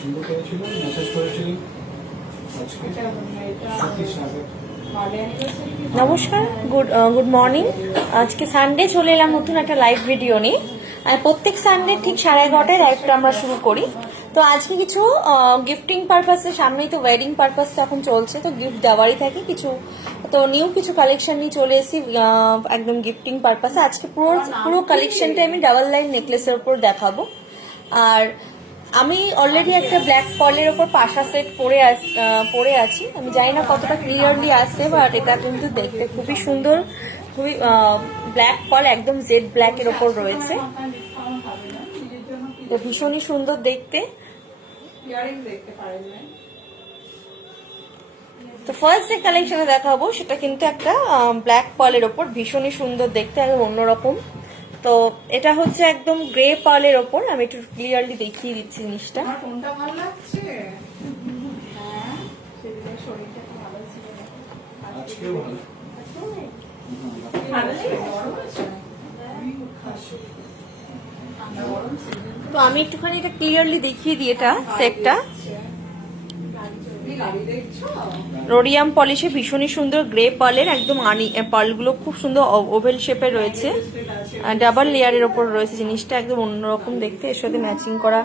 সুন্দর করেছিল, মেসেজ করেছিলেন আজকে নমস্কার, গুড মর্নিং। আজকে সানডে চলে এলাম নতুন একটা লাইভ ভিডিও নিয়ে। প্রত্যেক সানডে ঠিক 11:30টায় লাইভটা আমরা শুরু করি। তো আজকে কিছু গিফটিং পারপাসে, সামনেই তো ওয়েডিং পারপাস এখন চলছে, তো গিফট দেওয়ারই থাকে কিছু। তো নিউ কিছু কালেকশন নিয়ে চলে এসেছি একদম গিফটিং পারপাসে। আজকে পুরো কালেকশনটা আমি ডাবল লাইন নেকলেসের উপর দেখাবো। আর আমি অলরেডি একটা ব্ল্যাক পলের ওপর পাশা সেট পরে আছি। আমি জানি না কতটা ক্লিয়ারলি আসছে, বাট এটা কিন্তু দেখতে খুবই সুন্দর, খুবই ব্ল্যাক পল একদম জেড ব্ল্যাকের ওপর রয়েছে, তো ভীষণই সুন্দর দেখতে। তো ফার্স্ট যে কালেকশনে দেখাবো সেটা কিন্তু একটা ব্ল্যাক পলের ওপর, ভীষণই সুন্দর দেখতে, একদম অন্যরকম। তো এটা হচ্ছে একদম গ্রে পার্লের ওপর। আমি একটু ক্লিয়ারলি দেখিয়ে দিচ্ছি জিনিসটা। তো আমি একটুখানি এটা ক্লিয়ারলি দেখিয়ে দিই। এটা সেটটা রোডিয়াম পলিশে ভীষণই সুন্দর গ্রে পার্লের, একদম পার্লগুলো খুব সুন্দর ওভেল শেপে রয়েছে, ডাবল লেয়ারের ওপর রয়েছে জিনিসটা, একদম অন্যরকম দেখতে। এর সাথে ম্যাচিং করা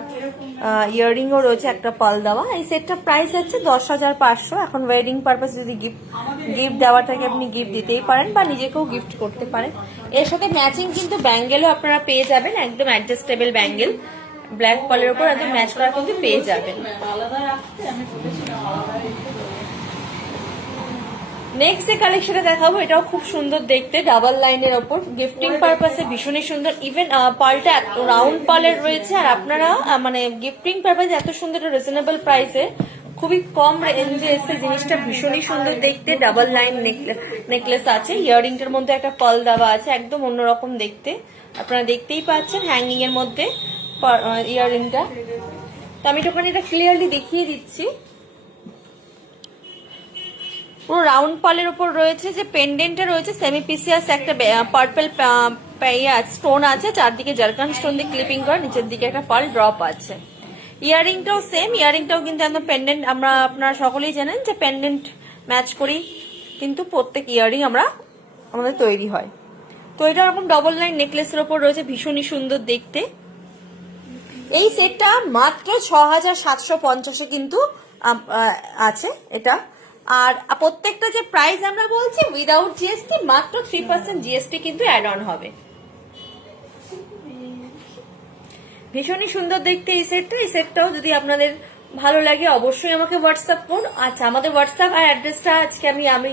ইয়াররিংও রয়েছে একটা পার্ল দেওয়া। এই সেটটা প্রাইস হচ্ছে 10,500। এখন ওয়েডিং পারপাস যদি গিফট দেওয়ার থাকে আপনি গিফট দিতেই পারেন বা নিজেকেও গিফট করতে পারেন। এর সাথে ম্যাচিং কিন্তু ব্যাঙ্গেলও আপনারা পেয়ে যাবেন, একদম অ্যাডজাস্টেবল ব্যাঙ্গেল ব্ল্যাক পালের উপর একদম ম্যাচ করা কিন্তু পেয়ে যাবেন। নেক্সট যে কালেকশনটা দেখাবো এটাও খুব সুন্দর দেখতে, ডাবল লাইনের ওপর গিফটিং পারপাসে ভীষণই সুন্দর। ইভেন পালটা রাউন্ড পালের রয়েছে, আর আপনারা মানে গিফটিং পারপাসে এত সুন্দর রিজনেবল প্রাইসে খুবই কম রেঞ্জে এসে জিনিসটা ভীষণই সুন্দর দেখতে। ডাবল লাইন নেকলেস আছে, ইয়াররিংটার মধ্যে একটা পাল দেওয়া আছে, একদম অন্যরকম দেখতে। আপনারা দেখতেই পাচ্ছেন হ্যাঙ্গিং এর মধ্যে ইয়াররিংটা। তো আমি ওখানে এটা ক্লিয়ারলি দেখিয়ে দিচ্ছি। পুরো রাউন্ড পালের উপর রয়েছে, যে পেন্ডেন্টটা রয়েছে সেমি পিসিয়াস একটা পার্পল স্টোন আছে, চারদিকে জারকান স্টোন দিয়ে ক্লিপিং করা, নিচের দিকে একটা পার্ল ড্রপ আছে। ইয়াররিংটাও সেম, ইয়াররিংটাও কিন্তু একদম পেন্ডেন্ট। আমরা আপনারা সকলেই জানেন যে পেন্ডেন্ট ম্যাচ করি কিন্তু প্রত্যেক ইয়াররিং আমাদের তৈরি হয়। তো এটা এরকম ডবল লাইন নেকলেসের ওপর রয়েছে, ভীষণই সুন্দর দেখতে। এই সেটটা মাত্র 6,750 কিন্তু আছে এটা। আর প্রত্যেকটা যে প্রাইস আমরা বলছি উইদাউট জিএসটি, মাত্র 3% জিএসটি কিন্তু অ্যাড অন হবে। ভীষণই সুন্দর দেখতে এই সেটটা। এই সেটটাও যদি আপনাদের ভালো লাগে অবশ্যই আমাকে হোয়াটসঅ্যাপ করুন। আচ্ছা, আমাদের হোয়াটসঅ্যাপ আর অ্যাড্রেসটা আজকে আমি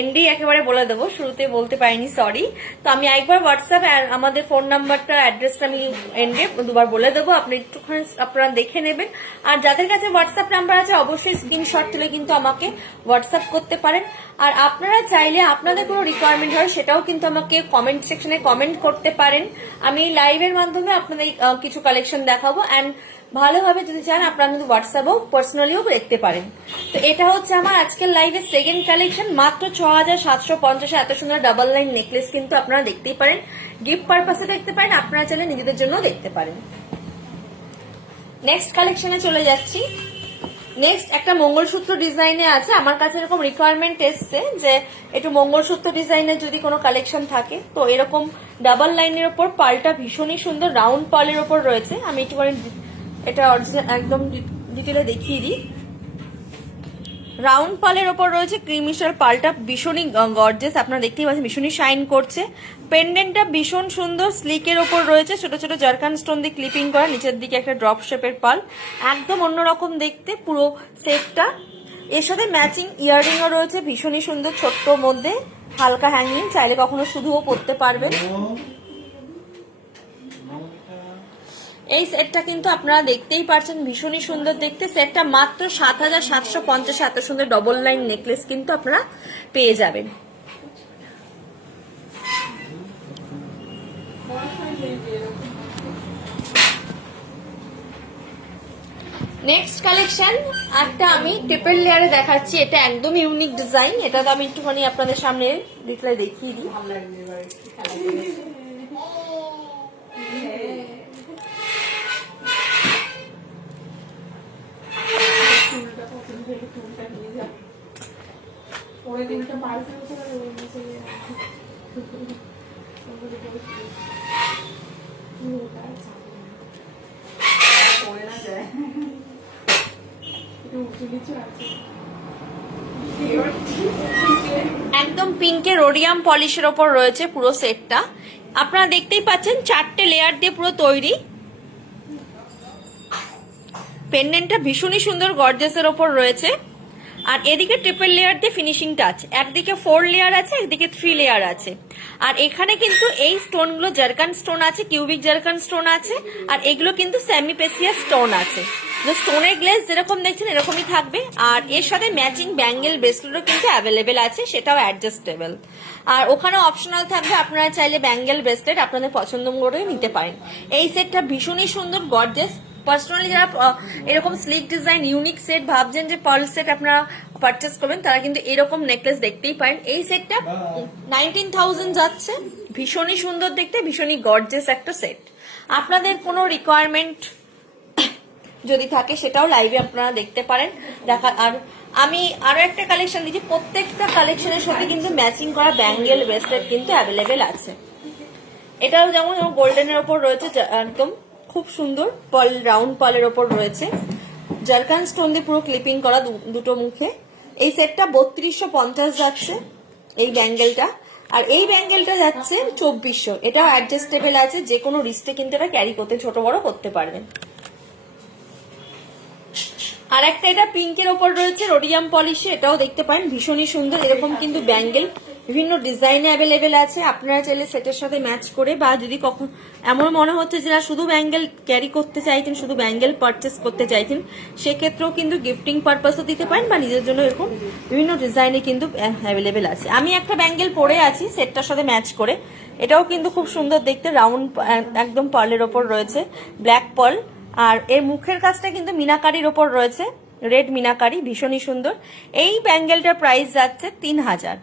এন্ডি একেবারে বলে দেবো, শুরুতে বলতে পারিনি, সরি। তো আমি একবার হোয়াটসঅ্যাপ আর আমাদের ফোন নাম্বারটা অ্যাড্রেসটা আমি এন্ডে দুবার বলে দেবো, আপনি একটুখানি আপনারা দেখে নেবেন। আর যাদের কাছে হোয়াটসঅ্যাপ নাম্বার আছে অবশ্যই স্ক্রিনশট তুলে কিন্তু আমাকে হোয়াটসঅ্যাপ করতে পারেন। আর আপনারা চাইলে আপনাদের কোনো রিকোয়ারমেন্ট হয় সেটাও কিন্তু আমাকে কমেন্ট সেকশনে কমেন্ট করতে পারেন। আমি লাইভের মাধ্যমে আপনাদের কিছু কালেকশন দেখাবো, অ্যান্ড ভালোভাবে যদি চান আপনারা কিন্তু হোয়াটসঅ্যাপেও পার্সোনালিও দেখতে পারেন। তো এটা হচ্ছে আমার আজকের লাইভের সেকেন্ড কালেকশন, মাত্র 6,750 এত সুন্দর ডাবল লাইন নেকলেস কিন্তু আপনারা দেখতেই পারেন, গিফট পারপাসে দেখতে পারেন, আপনারা চাইলে নিজেদের জন্য দেখতে পারেন। নেক্সট কালেকশনে চলে যাচ্ছি। নেক্সট একটা মঙ্গলসূত্র ডিজাইনে আছে, আমার কাছে এরকম রিকোয়ারমেন্ট এসছে যে একটু মঙ্গলসূত্র ডিজাইনের যদি কোনো কালেকশন থাকে, তো এরকম ডাবল লাইনের ওপর পালটা ভীষণই সুন্দর রাউন্ড পালের ওপর রয়েছে। আমি একটুখানি এটা অরিজিনাল একদম ডিটেলে দেখিয়ে দিই। রাউন্ড পালের ওপর রয়েছে ক্রিমিশাল পালটা, ভীষণই গর্জেস, আপনারা দেখতেই পাচ্ছেন ভীষণই শাইন করছে। পেন্ডেন্টটা ভীষণ সুন্দর স্লিকের ওপর রয়েছে, ছোট ছোট জারকান স্টোন দিয়ে ক্লিপিং করা, নিচের দিকে একটা ড্রপ শেপের পাল, একদম অন্যরকম দেখতে পুরো সেটটা। এর সাথে ম্যাচিং ইয়াররিংও রয়েছে, ভীষণই সুন্দর, ছোট্ট মধ্যে হালকা হ্যাঙ্গিং, চাইলে কখনো শুধুও পরতে পারবেন। এই সেটটা কিন্তু আপনারা দেখতেই পাচ্ছেন ভীষণই সুন্দর দেখতে। সেটটা মাত্র 7,750 এত সুন্দর ডবল লাইন নেকলেস কিন্তু আপনারা পেয়ে যাবেন। নেক্সট কালেকশন একটা আমি ট্রিপল লেয়ারে দেখাচ্ছি, এটা একদম ইউনিক ডিজাইন। এটা তো আমি একটুখানি আপনাদের সামনে ডিটেইলে দেখিয়ে দিই। একদম পিঙ্কের রোডিয়াম পলিশের ওপর রয়েছে পুরো সেটটা। আপনারা দেখতেই পাচ্ছেন 4টে লেয়ার দিয়ে পুরো তৈরি। পেন্ডেন্টটা ভীষণই সুন্দর গর্জিয়াসের ওপর রয়েছে। আর এদিকে ট্রিপল লেয়ার দিয়ে ফিনিশিং টাচ, একদিকে 4 লেয়ার আছে, একদিকে 3 লেয়ার আছে। আর এখানে কিন্তু এই স্টোনগুলো জারকান স্টোন আছে, কিউবিক জারকান স্টোন আছে, আর এগুলো কিন্তু সেমি পেসিয়া স্টোন আছে। যে স্টোনের গ্লেজ যেরকম দেখছেন এরকমই থাকবে। আর এর সাথে ম্যাচিং ব্যাঙ্গেল ব্রেসলেটও কিন্তু অ্যাভেলেবেল আছে, সেটাও অ্যাডজাস্টেবল। আর ওখানে অপশনাল থাকবে, আপনারা চাইলে ব্যাঙ্গেল ব্রেসলেট আপনাদের পছন্দ করে নিতে পারেন। এই সেটটা ভীষণই সুন্দর গর্জিয়াস। পার্সোনালি যারা এরকম স্লিক ডিজাইন ইউনিক সেট ভাবছেন যে পার্ল সেট আপনারা পারচেস করবেন, তারা কিন্তু এরকম নেকলেস দেখতেই পারেন। এই সেটটা 19,000 যাচ্ছে। ভীষণই সুন্দর দেখতে, ভীষণই গর্জিয়াস একটা সেট। আপনাদের কোনো রিকোয়ারমেন্ট যদি থাকে সেটাও লাইভে আপনারা দেখতে পারেন। আর আমি আরো একটা কালেকশন দিচ্ছি, প্রত্যেকটা কালেকশনের সাথে কিন্তু ম্যাচিং করা ব্যাঙ্গেল ব্রেসলেট কিন্তু অ্যাভেলেবেল আছে। এটাও যেমন গোল্ডেনের ওপর রয়েছে, একদম খুব সুন্দর পার্ল, রাউন্ড পার্লের ওপর রয়েছে, জারকান স্টোন দিয়ে পুরো ক্লিপিং করা দুটো মুখে। এই সেটটা 3250 যাচ্ছে এই ব্যাঙ্গেলটা। আর এই ব্যাঙ্গেলটা যাচ্ছে 2400। এটাও অ্যাডজাস্টেবল আছে, যে কোনো রিস্টে কিন্তু এটা ক্যারি করতে ছোট বড় করতে পারবেন। আর একটা এটা পিঙ্কের ওপর রয়েছে রোডিয়াম পলিশে, এটাও দেখতে পারেন ভীষণই সুন্দর। এরকম কিন্তু ব্যাঙ্গেল বিভিন্ন ডিজাইনে অ্যাভেলেবেল আছে, আপনারা চাইলে সেটের সাথে ম্যাচ করে, বা যদি কখন এমন মনে হচ্ছে যে শুধু ব্যাঙ্গেল ক্যারি করতে চাইছেন, শুধু ব্যাঙ্গেল পারচেস করতে চাইছেন, সেক্ষেত্রেও কিন্তু গিফটিং পারপাসও দিতে পারেন, বা নিজের জন্য এরকম বিভিন্ন ডিজাইনে কিন্তু অ্যাভেলেবেল আছে। আমি একটা ব্যাঙ্গেল পরে আছি সেটটার সাথে ম্যাচ করে, এটাও কিন্তু খুব সুন্দর দেখতে, রাউন্ড একদম পার্লের ওপর রয়েছে, ব্ল্যাক পার্ল। আর এর মুখের কাজটা কিন্তু মিনাকারির ওপর রয়েছে, রেড মিনাকারি, ভীষণই সুন্দর। এই ব্যাঙ্গেলটার প্রাইস যাচ্ছে 3000।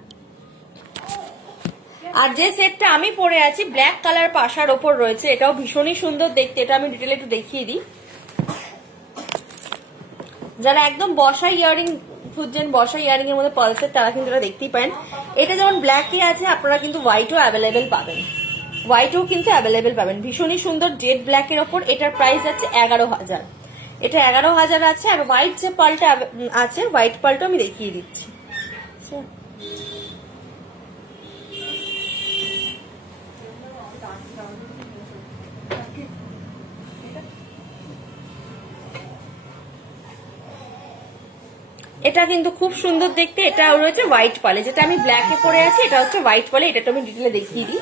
আর যে সেটটা আমি পরে আছি ব্ল্যাক কালার পাশার ওপর রয়েছে, এটাও ভীষণই সুন্দর দেখতে। এটা আমি ডিটেলে একটু দেখিয়ে দিই। যারা একদম বসা ইয়ারিং খুঁজছেন, বসা ইয়ারিং এর মধ্যে পালসের, তারা কিন্তু এটা দেখতেই পারেন। এটা যেমন ব্ল্যাকই আছে, আপনারা কিন্তু হোয়াইটও অ্যাভেলেবেল পাবেন, হোয়াইটও কিন্তু অ্যাভেলেবেল পাবেন। ভীষণই সুন্দর জেড ব্ল্যাকের ওপর এটার প্রাইস আছে 11,000। এটা 11,000 আছে। আর হোয়াইট যে পালটা আছে, হোয়াইট পালটা আমি দেখিয়ে দিচ্ছি। এটা কিন্তু খুব সুন্দর দেখতে। এটা রয়েছে হোয়াইট পালে, যেটা আমি ব্ল্যাকে পরে আছি এটা হচ্ছে হোয়াইট পালে। এটা তো আমি ডিটেলে দেখিয়ে দিই।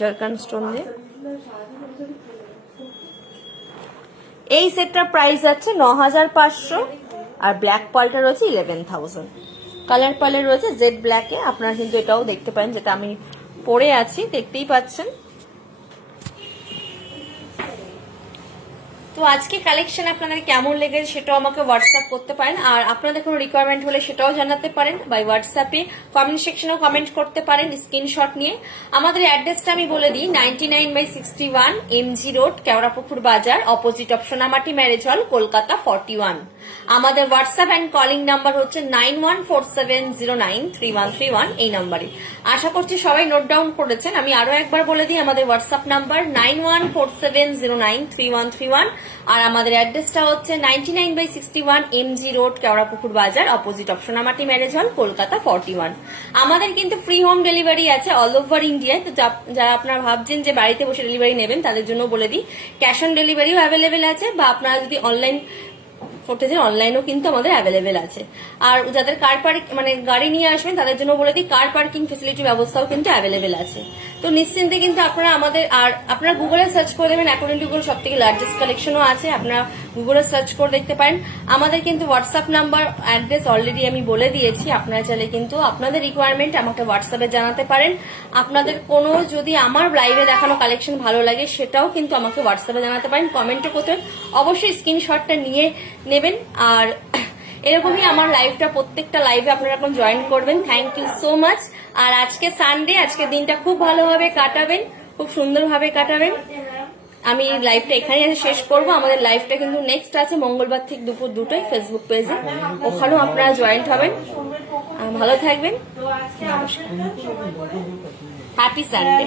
জারকান স্টোন দিয়ে এই সেটটার প্রাইস আছে 9,500। আর ব্ল্যাক পালটা রয়েছে 11,000। কালার পালে রয়েছে জেড ব্ল্যাকে, আপনারা কিন্তু এটাও দেখতে পারেন, যেটা আমি পরে আছি দেখতেই পাচ্ছেন। তো আজকে কালেকশন আপনাদের কেমন লেগেছে সেটাও আমাকে হোয়াটসঅ্যাপ করতে পারেন। আর আপনাদের কোনো রিকোয়ারমেন্ট হলে সেটাও জানাতে পারেন, বাই হোয়াটসঅ্যাপে কমেন্ট সেকশনেও কমেন্ট করতে পারেন স্ক্রিনশট নিয়ে। আমাদের অ্যাড্রেসটা আমি বলে দিই, 99/61 MG রোড, কেওড়াপুকুর বাজার, opposite of সোনামাটি marriage hall, Kolkata 41। আমাদের হোয়াটসঅ্যাপ অ্যান্ড কলিং নাম্বার হচ্ছে 9147093131 এই নাম্বারে। আশা করছি সবাই নোট ডাউন করেছেন। আমি আরো একবার বলে দিই, আমাদের হোয়াটসঅ্যাপ নাম্বার 9147093131। আর আমাদের অ্যাড্রেসটা হচ্ছে 99/61 MG রোড, কেওড়াপুকুর বাজার, opposite of সোনামাটি marriage hall, Kolkata 41। আমাদের কিন্তু ফ্রি হোম ডেলিভারি আছে অল ওভার ইন্ডিয়ায়। তো যারা আপনারা ভাবছেন যে বাড়িতে বসে ডেলিভারি নেবেন, তাদের জন্য বলে দিই ক্যাশ অন ডেলিভারিও অ্যাভেলেবেল আছে, বা আপনারা যদি অনলাইন করতে চান অনলাইনও কিন্তু আমাদের অ্যাভেলেবেল আছে। আর যাদের কার পার্কিং মানে গাড়ি নিয়ে আসবেন, তাদের জন্য বলে দিই কার পার্কিং ফেসিলিটি ব্যবস্থাও কিন্তু অ্যাভেলেবেল আছে। তো নিশ্চিন্তে কিন্তু আপনারা আমাদের, আর আপনারা গুগলে সার্চ করে দেবেন, অ্যাকর্ডিং টু গুগল সব থেকে লার্জেস্ট কালেকশনও আছে, আপনারা গুগলে সার্চ করে দেখতে পারেন। আমাদের কিন্তু হোয়াটসঅ্যাপ নাম্বার অ্যাড্রেস অলরেডি আমি বলে দিয়েছি, আপনারা চাইলে কিন্তু আপনাদের রিকোয়ারমেন্ট আমাকে হোয়াটসঅ্যাপে জানাতে পারেন। আপনাদের কোনো যদি আমার লাইভে দেখানো কালেকশন ভালো লাগে, সেটাও কিন্তু আমাকে হোয়াটসঅ্যাপে জানাতে পারেন, কমেন্টও করতে পারেন। অবশ্যই স্ক্রিনশটটা নিয়ে নেবেন। আর এরকমই আমার লাইভটা, প্রত্যেকটা লাইভে আপনারা এখন জয়েন করবেন। Thank you so much. আর আজকে সানডে, আজকে দিনটা খুব ভালোভাবে কাটাবেন, খুব সুন্দরভাবে কাটাবেন। আমি লাইভটা এখানে শেষ করব। আমাদের লাইভটা কিন্তু নেক্সট আছে মঙ্গলবার ঠিক দুপুর 2টায় ফেসবুক পেজে, ওখানেও আপনারা জয়েন্ট হবেন। ভালো থাকবেন, হ্যাপি সানডে।